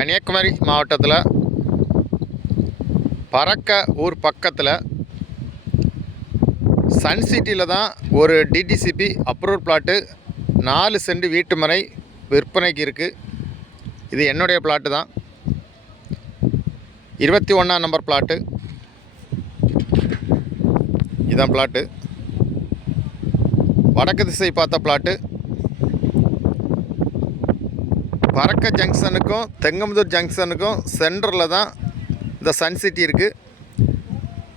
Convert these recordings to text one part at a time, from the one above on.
கன்னியாகுமரி மாவட்டத்தில் பறக்க ஊர் பக்கத்தில் சன் சிட்டியில் தான் ஒரு டிடிசிபி அப்ரூவல் பிளாட்டு 4 சென்ட் வீட்டு மனை விற்பனைக்கு இருக்குது. இது என்னுடைய பிளாட்டு தான். 21ஆம் நம்பர் பிளாட்டு. இதான் பிளாட்டு. வடக்கு திசை பார்த்த பிளாட்டு. பறக்க ஜங்ஷனுக்கும் தெங்கம்புதூர் ஜங்ஷனுக்கும் சென்டரில் தான் இந்த சன் சிட்டி இருக்குது.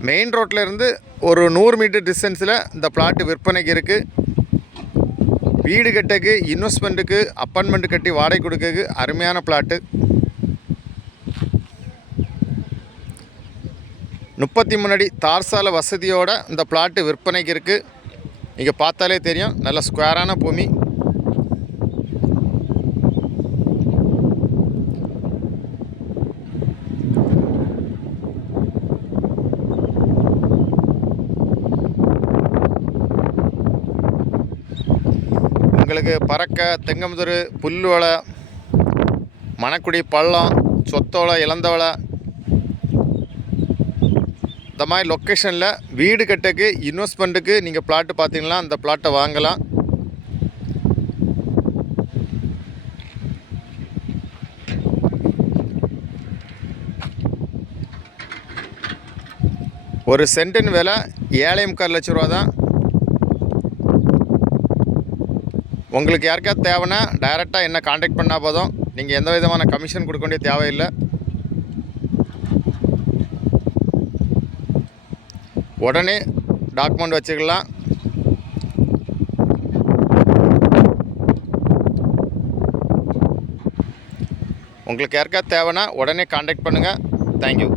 மெயின் ரோட்டில் இருந்து ஒரு 100 மீட்டர் டிஸ்டன்ஸில் இந்த பிளாட்டு விற்பனைக்கு இருக்குது. வீடு கட்டக்கு, இன்வெஸ்ட்மெண்ட்டுக்கு, அப்பார்ட்மெண்ட் கட்டி வாடகை கொடுக்கறதுக்கு அருமையான பிளாட்டு. 33 அடி தார்சால வசதியோட இந்த பிளாட்டு விற்பனைக்கு இருக்குது. நீங்கள் பார்த்தாலே தெரியும், நல்ல ஸ்கொயரான பூமி. உங்களுக்கு பறக்க, தெங்கம்புதூர், புல்லுவலை, மணக்குடி, பள்ளம், சொத்தோலை, இளந்தோலை இந்த மாதிரி லொக்கேஷனில் வீடு கட்டக்கு, இன்வெஸ்ட்மெண்ட்டுக்கு நீங்கள் பிளாட்டு பார்த்தீங்கன்னா அந்த பிளாட்டை வாங்கலாம். ஒரு சென்ட்டின் விலை 7.25 லட்ச ரூபா தான். உங்களுக்கு யாருக்காவது தேவைன்னா டைரெக்டாக என்ன காண்டாக்ட் பண்ணால் போதும். நீங்கள் எந்த விதமான கமிஷன் கொடுக்க வேண்டிய தேவையில்லை. உடனே டாக்குமெண்ட் வச்சுக்கலாம். உங்களுக்கு யாருக்காவது தேவைன்னா உடனே காண்டாக்ட் பண்ணுங்கள். தேங்க்யூ.